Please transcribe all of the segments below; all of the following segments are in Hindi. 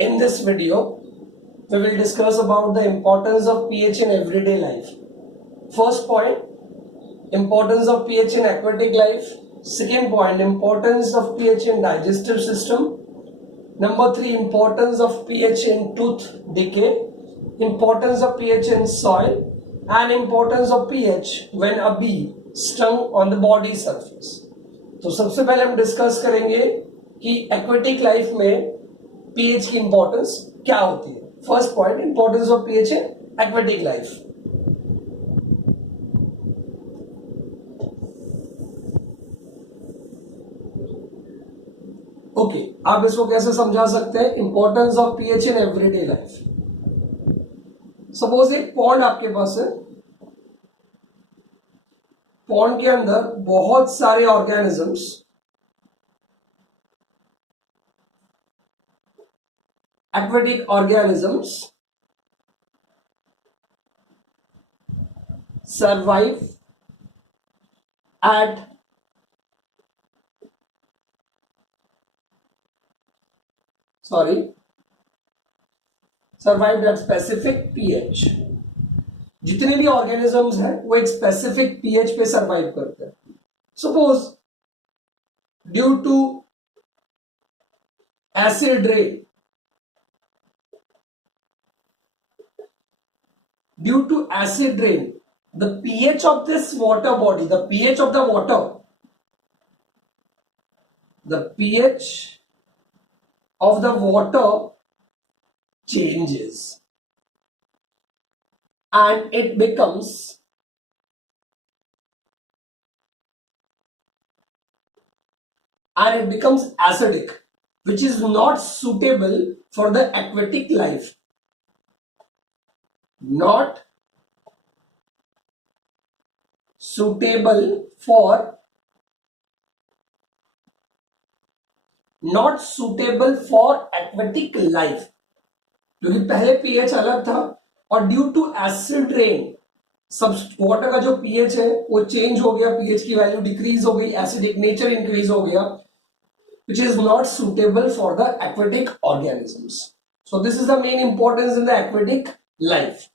In this video, we will discuss about the importance of pH in everyday life. First point, importance of pH in aquatic life. Second point, importance of pH in digestive system. Number 3, importance of pH in tooth decay. Importance of pH in soil. And importance of pH when a bee stung on the body surface. तो सबसे पहले हम डिस्कस करेंगे कि एक्वेटिक लाइफ में पीएच की इंपॉर्टेंस क्या होती है. First point, importance of pH in aquatic life. Okay, आप इसको कैसे समझा सकते हैं? Importance of pH in everyday life. Suppose एक पॉन्ड आपके पास है. पॉन्ड के अंदर बहुत सारे organisms aquatic organisms survive at specific pH. जितने भी ऑर्गेनिजम्स हैं वो एक स्पेसिफिक पीएच पे सरवाइव करते हैं. Suppose due to acid rain, due to acid rain, the pH of this water body, the pH of the water, the pH of the water changes and it becomes acidic, which is not suitable for the aquatic life. Not suitable for aquatic life. क्योंकि पहले पीएच अलग था और ड्यू टू एसिड रेन सब वाटर का जो पीएच है वो चेंज हो गया, पीएच की वैल्यू डिक्रीज हो गई, एसिडिक नेचर इंक्रीज हो गया, which is not suitable for the aquatic organisms. So this is the main importance in the aquatic life.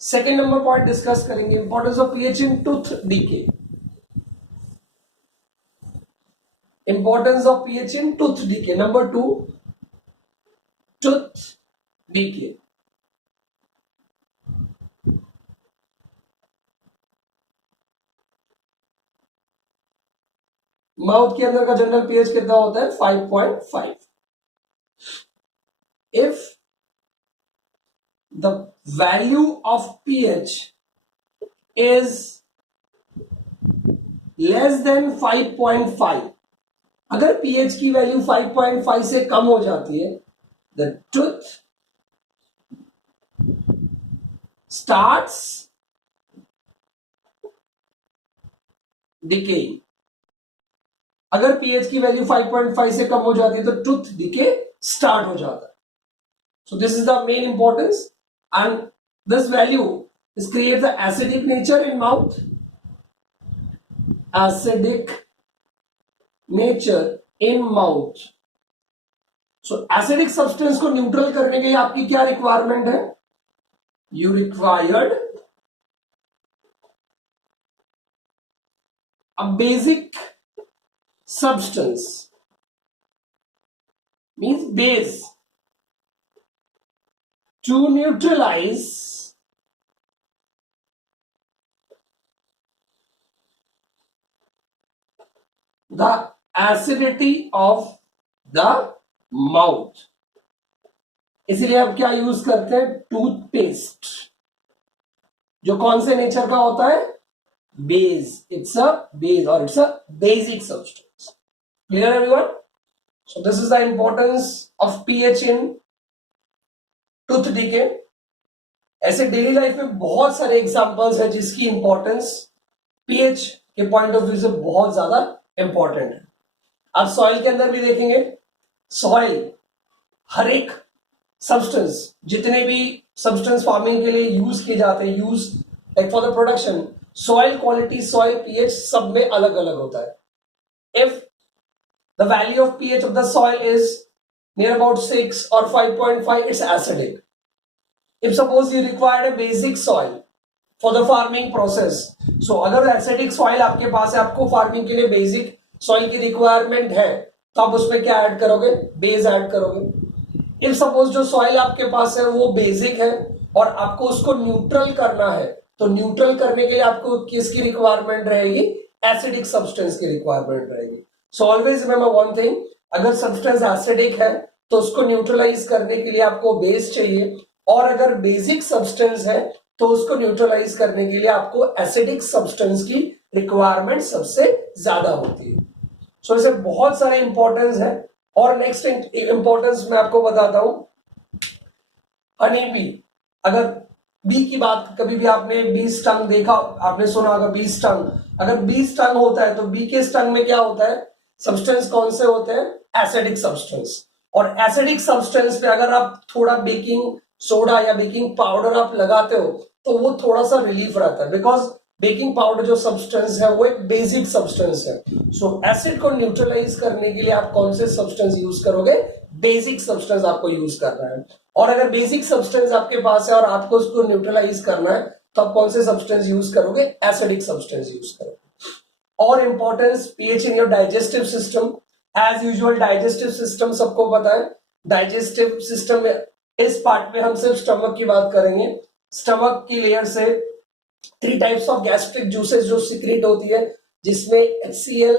Second number point discuss करेंगे, importance of pH in tooth decay. Importance of pH in tooth decay. Number 2, tooth decay. Mouth के अंदर का जनरल पीएच कितना होता है? 5.5. If the value of pH is less than 5.5, अगर pH की वैल्यू 5.5 से कम हो जाती है, the tooth starts decaying. अगर pH की वैल्यू 5.5 से कम हो जाती है तो tooth decay स्टार्ट हो जाता है. So this is the main importance. And this value is creates the acidic nature in mouth. Acidic nature in mouth. So acidic substance को न्यूट्रल करने के लिए आपकी क्या रिक्वायरमेंट है? You required a basic substance, means base, to neutralize the acidity of the mouth. इसलिए आप क्या यूज करते हैं? टूथपेस्ट, जो कौन से नेचर का होता है? बेस. इट्स अ बेस और it's a basic substance. Clear everyone? So this is the importance of pH in tooth DK. ऐसे डेली लाइफ में बहुत सारे एग्जांपल्स हैं जिसकी इंपॉर्टेंस पीएच के पॉइंट ऑफ व्यू से बहुत ज्यादा इंपॉर्टेंट है. आप सॉइल के अंदर भी देखेंगे, सॉइल हर एक सब्सटेंस, जितने भी सब्सटेंस फार्मिंग के लिए यूज किए जाते हैं, use like for the production, soil quality, soil pH सब में अलग अलग होता है. If the value of pH of the soil is near about 6 or 5.5, it's acidic. If suppose you require a basic soil for the farming process, so अगर acidic soil आपके पास है, आपको farming के लिए basic soil की requirement है, तो आप उसमें क्या ऐड करोगे? बेस ऐड करोगे. इफ सपोज जो सॉइल आपके पास है वो बेसिक है और आपको उसको न्यूट्रल करना है, तो न्यूट्रल करने के लिए आपको किसकी रिक्वायरमेंट रहेगी? एसिडिक सब्सटेंस की रिक्वायरमेंट रहेगी. So always remember one thing, अगर सब्सटेंस एसिडिक है तो उसको न्यूट्रलाइज करने के लिए आपको बेस चाहिए, और अगर बेसिक सब्सटेंस है तो उसको न्यूट्रलाइज करने के लिए आपको एसिडिक सब्सटेंस की रिक्वायरमेंट सबसे ज्यादा होती है. सो इसे बहुत सारे इंपॉर्टेंस है. और नेक्स्ट इंपॉर्टेंस मैं आपको बताता हूं, हनी बी. अगर बी की बात, कभी भी आपने बी स्टंग देखा, आपने सुना होगा बी स्टंग. अगर बी स्टंग होता है तो बी के स्टंग में क्या होता है? सब्सटेंस कौन से होते हैं? Acidic substance. और एसिडिक सब्सटेंस पे अगर आप थोड़ा बेकिंग सोडा या बेकिंग पाउडर आप लगाते हो तो वो थोड़ा सा रिलीफ रहता है, बिकॉज बेकिंग पाउडर जो सब्सटेंस है वो एक बेसिक सब्सटेंस है. सो एसिड को न्यूट्रलाइज करने के लिए आप कौन से सब्सटेंस यूज करोगे? बेसिक सब्सटेंस आपको यूज करना है. और अगर बेसिक सब्सटेंस आपके पास है और आपको उसको न्यूट्रलाइज करना है, तो आप कौन से सब्सटेंस यूज करोगे? एसिडिक सब्सटेंस यूज करोगे. और importance, pH in your digestive system. As usual digestive system सबको पता है. डाइजेस्टिव सिस्टम में इस पार्ट में हम सिर्फ स्टमक की बात करेंगे. स्टमक की लेयर से 3 टाइप्स ऑफ गैस्ट्रिक जूसेस जो सीक्रेट होती है, जिसमें HCl,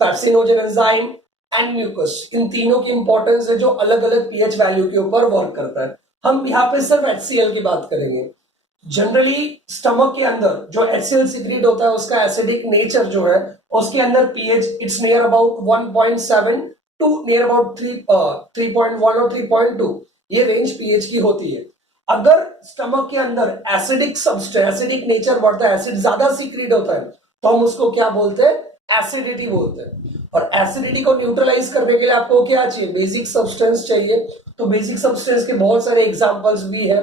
pepsinogen enzyme and mucus, इन तीनों की इंपॉर्टेंस है जो अलग अलग पीएच वैल्यू के ऊपर वर्क करता है. हम यहाँ पे सिर्फ HCl की बात करेंगे. जनरली स्टमक के अंदर जो HCl सीक्रेट होता है उसका एसिडिक नेचर जो है, उसके अंदर pH it's near about 1.7 to near about 3.1 और 3.2, ये रेंज पीएच की होती है. अगर स्टमक के अंदर एसिडिक सब्सटेंस, एसिडिक नेचर बढ़ता है, एसिड ज्यादा सीक्रेट होता है, तो हम उसको क्या बोलते हैं? एसिडिटी बोलते हैं. और एसिडिटी को न्यूट्रलाइज करने के लिए आपको क्या चाहिए? बेसिक सब्सटेंस चाहिए. तो बेसिक सब्सटेंस के बहुत सारे एग्जांपल्स भी हैं.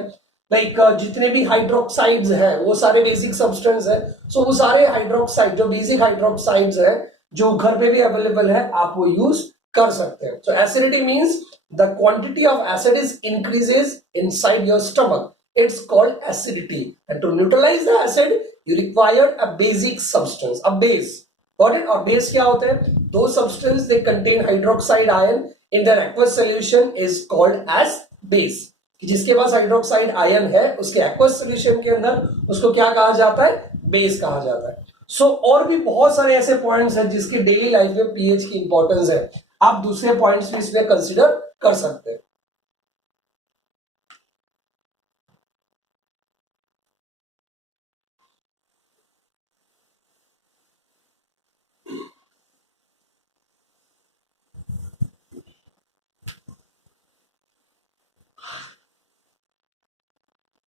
लाइक जितने भी हाइड्रोक्साइड्स हैं वो सारे बेसिक सब्सटेंस है. सो वो सारे हाइड्रोक्साइड, जो बेसिक हाइड्रोक्साइड्स है, जो घर पे भी अवेलेबल है, आप वो यूज कर सकते हैं. So acidity means the quantity of acid is increases inside your stomach. It's called acidity. And to neutralize the acid, you require a basic substance, a base. Got it? और base क्या होते हैं? Those substances they contain hydroxide ion in their aqueous solution is called as base. जिसके पास हाइड्रोक्साइड आयन है उसके एक्वस सोल्यूशन के अंदर उसको क्या कहा जाता है? बेस कहा जाता है. सो और भी बहुत सारे ऐसे पॉइंट्स हैं जिसके डेली लाइफ में पीएच की इंपॉर्टेंस है. आप दूसरे पॉइंट्स भी इसमें कंसीडर कर सकते हैं.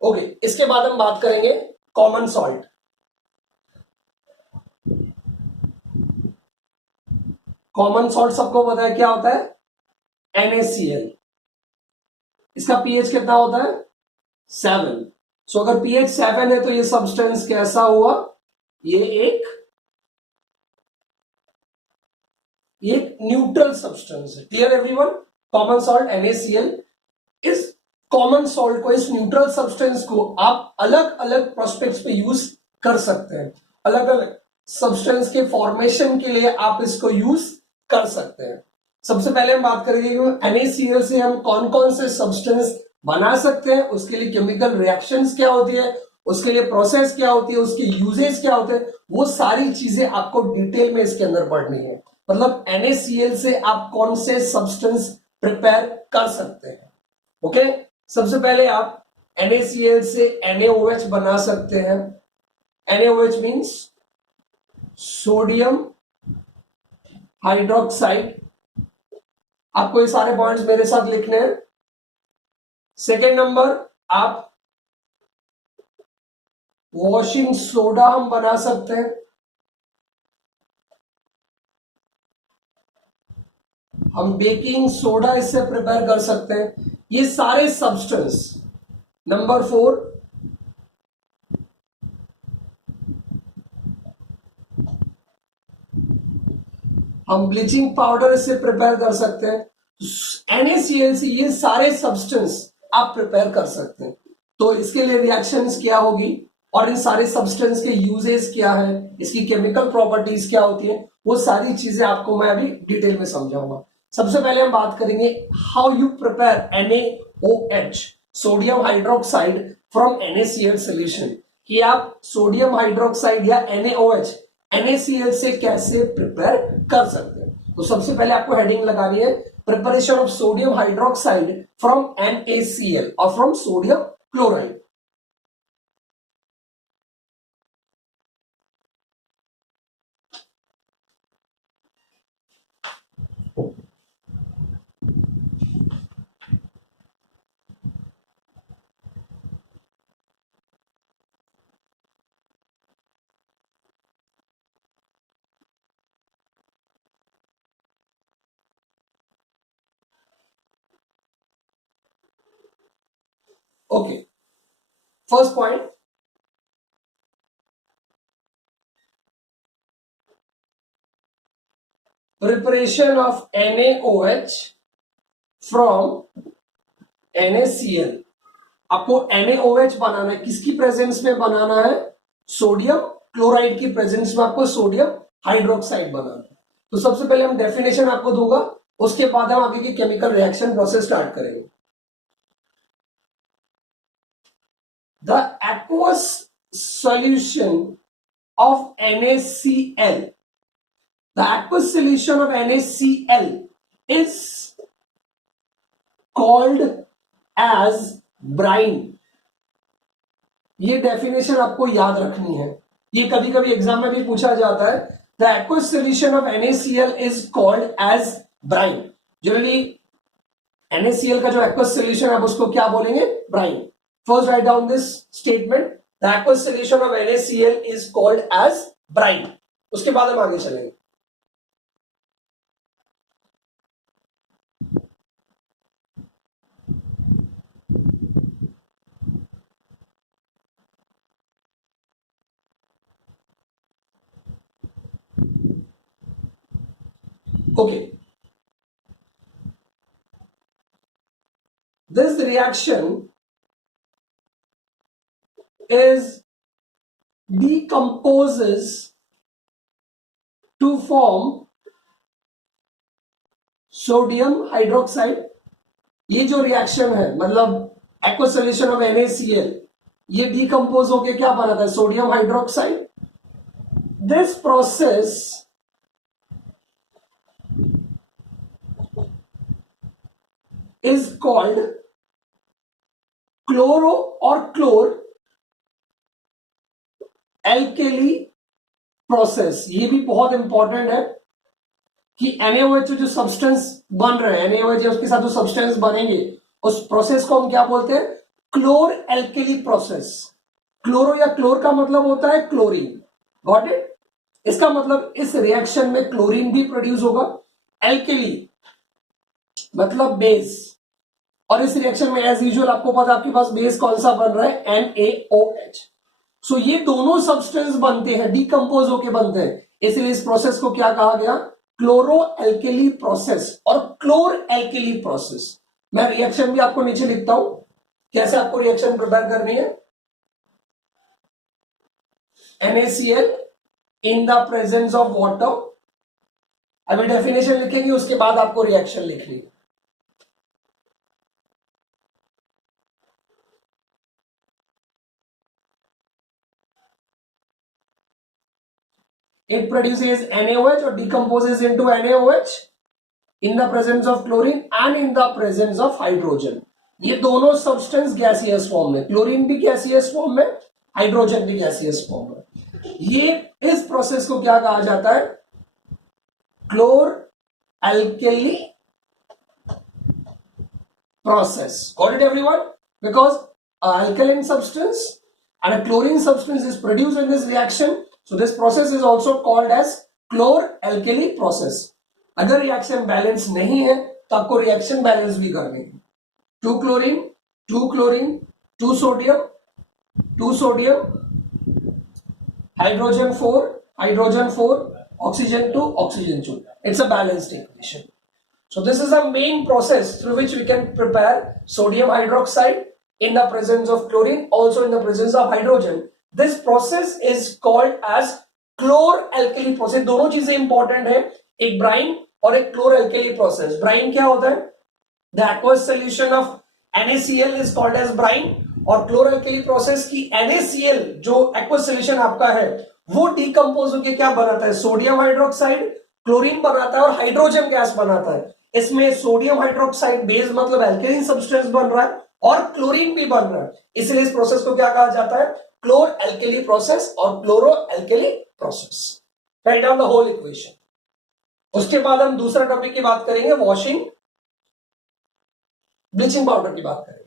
ओके, इसके बाद हम बात करेंगे कॉमन सॉल्ट. कॉमन सॉल्ट सबको पता है क्या होता है? NaCl. इसका पीएच कितना होता है? 7. सो अगर पीएच 7 है तो ये सब्सटेंस कैसा हुआ? ये एक न्यूट्रल सब्सटेंस है. Clear everyone? Common salt NaCl. इस कॉमन सॉल्ट को, इस न्यूट्रल सब्सटेंस को आप अलग अलग प्रोस्पेक्ट्स पे यूज कर सकते हैं. अलग अलग सब्सटेंस के फॉर्मेशन के लिए आप इसको यूज कर सकते हैं. सबसे पहले हम बात करेंगे कि NaCl से हम कौन कौन से सब्सटेंस बना सकते हैं, उसके लिए केमिकल रिएक्शंस क्या होती है, उसके लिए प्रोसेस क्या होती है, उसके यूजेस क्या होते हैं, वो सारी चीजें आपको डिटेल में इसके अंदर पढ़नी है. मतलब NaCl से आप कौन से सब्सटेंस प्रिपेयर कर सकते हैं. ओके, सबसे पहले आप NaCl से NaOH बना सकते हैं. NaOH means sodium hydroxide. आपको ये सारे पॉइंट्स मेरे साथ लिखने हैं. सेकेंड नंबर, आप वॉशिंग सोडा हम बना सकते हैं. हम बेकिंग सोडा इससे प्रिपेयर कर सकते हैं. ये सारे सब्सटेंस. नंबर 4, हम ब्लीचिंग पाउडर इससे प्रिपेयर कर सकते हैं. NaCl से ये सारे सब्सटेंस आप प्रिपेयर कर सकते हैं। तो इसके लिए रिएक्शंस क्या होगी और इन सारे सब्सटेंस के यूजेस क्या है, इसकी केमिकल प्रॉपर्टीज क्या होती है, वो सारी चीजें आपको मैं अभी डिटेल में समझाऊंगा। सबसे पहले हम बात करेंगे how you prepare NaOH, sodium hydroxide, from NaCl solution, कि आप सोडियम हाइड्रोक्साइड या NaOH NaCl से कैसे प्रिपेयर कर सकते हैं। तो सबसे पहले आपको हेडिंग लगानी है preparation of sodium hydroxide from NaCl और from sodium chloride. Okay, first point, preparation of NaOH from NaCl। आपको NaOH बनाना है, किसकी प्रेजेंस में बनाना है, सोडियम क्लोराइड की प्रेजेंस में आपको सोडियम हाइड्रोक्साइड बनाना है। तो सबसे पहले हम डेफिनेशन आपको दूंगा, उसके बाद हम आगे की केमिकल रिएक्शन प्रोसेस स्टार्ट करेंगे। The aqueous solution of NaCl, the aqueous solution of NaCl is called as brine। ये डेफिनेशन आपको याद रखनी है, ये कभी कभी एग्जाम में भी पूछा जाता है। The aqueous solution of NaCl is called as brine। Generally NaCl का जो aqueous solution है आप उसको क्या बोलेंगे, brine। First write down this statement, the aqueous solution of NaCl is called as brine। उसके बाद हम आगे चलेंगे। Okay, this reaction is decomposes to form sodium hydroxide. ये जो रिएक्शन है मतलब एक्वस सॉल्यूशन ऑफ NaCl, ये डिकम्पोज होके क्या बनाता है, sodium hydroxide. This process is called chloro और क्लोर एल्केली प्रोसेस। ये भी बहुत इंपॉर्टेंट है कि NaOH जो सब्सटेंस बन रहे हैं, NaOH उसके साथ जो सब्सटेंस बनेंगे उस प्रोसेस को हम क्या बोलते हैं, क्लोर एल्केली प्रोसेस। क्लोरो या क्लोर का मतलब होता है क्लोरीन, गॉट इट। इसका मतलब इस रिएक्शन में क्लोरीन भी प्रोड्यूस होगा, एल्केली मतलब बेस, और इस रिएक्शन में एज यूजुअल आपको पता आपके पास बेस कौन सा बन रहा है, NaOH। सो ये दोनों सब्सटेंस बनते हैं, डिकम्पोज होके बनते हैं, इसलिए इस प्रोसेस को क्या कहा गया, क्लोरो एल्केली प्रोसेस और क्लोर एल्केली प्रोसेस। मैं रिएक्शन भी आपको नीचे लिखता हूं, कैसे आपको रिएक्शन प्रिपेयर करनी है। NaCl in the presence of water, अभी डेफिनेशन लिखेंगे उसके बाद आपको रिएक्शन लिखनी है। It produces NaOH or decomposes into NaOH in the presence of chlorine and in the presence of hydrogen। ये दोनों सब्सटेंस गैसियस फॉर्म में, क्लोरीन भी गैसियस फॉर्म में, हाइड्रोजन भी गैसियस फॉर्म में। ये इस प्रोसेस को क्या कहा जाता है, chlor alkali process. Got it everyone? Because alkaline substance and a chlorine substance is produced in this reaction, so this process is also called as chlor-alkali process। अगर रिएक्शन बैलेंस नहीं है तो आपको रिएक्शन बैलेंस भी करनी है। 2 chlorine 2 chlorine 2 sodium 2 sodium, hydrogen 4 hydrogen 4, oxygen 2 oxygen 2, it's a balanced equation. So this is the main process through which we can prepare sodium hydroxide in the presence of chlorine, also in the presence of hydrogen. This process is called as chlor-alkali process. दोनों चीजें इंपॉर्टेंट है, एक ब्राइन और एक क्लोर-alkali process. ब्राइन क्या होता है? The aqueous solution of NaCl is called as brine, और क्लोर-alkali process की NaCl जो aqueous solution आपका है वो डिकम्पोज होकर क्या बनाता है? सोडियम हाइड्रोक्साइड, क्लोरीन बनाता है और हाइड्रोजन गैस बनाता है. इसमें सोडियम हाइड्रोक्साइड बेस मतलब एल्केलिन सब्सटेंस बन रहा है और क्लोरीन भी बन रहा है, इसलिए इस प्रोसेस को क्या कहा जाता है? क्लोर एल्केली प्रोसेस और chloro alkali process. Write down the whole equation. उसके बाद हम दूसरा टॉपिक की बात करेंगे, वॉशिंग, ब्लीचिंग पाउडर की बात करेंगे.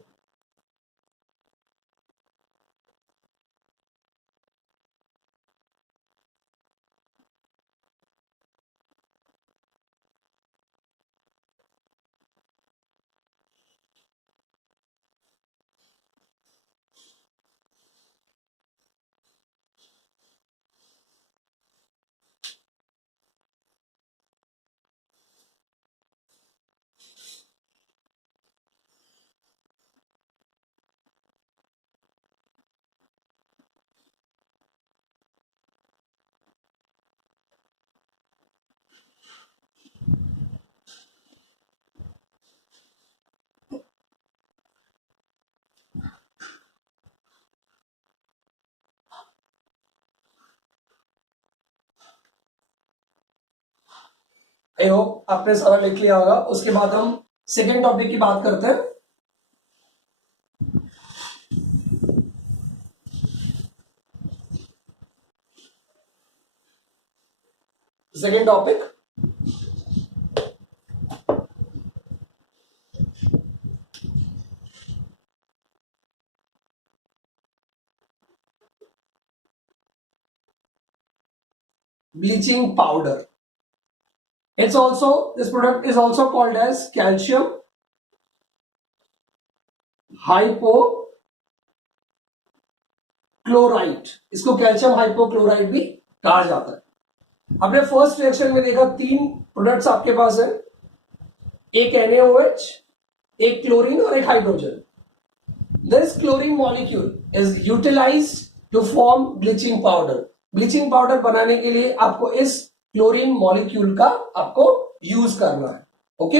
आई होप आपने सारा लिख लिया होगा. उसके बाद हम सेकेंड टॉपिक की बात करते हैं. Second topic bleaching powder. This product is also called as calcium hypochlorite. इसको कैल्शियम हाइपोक्लोराइड भी कहा जाता है. आपने फर्स्ट रिएक्शन में देखा 3 प्रोडक्ट्स आपके पास है, एक NaOH, एक क्लोरीन और एक hydrogen. This chlorine molecule is utilized to form bleaching powder. Bleaching powder बनाने के लिए आपको इस क्लोरीन मॉलिक्यूल का आपको यूज करना है. ओके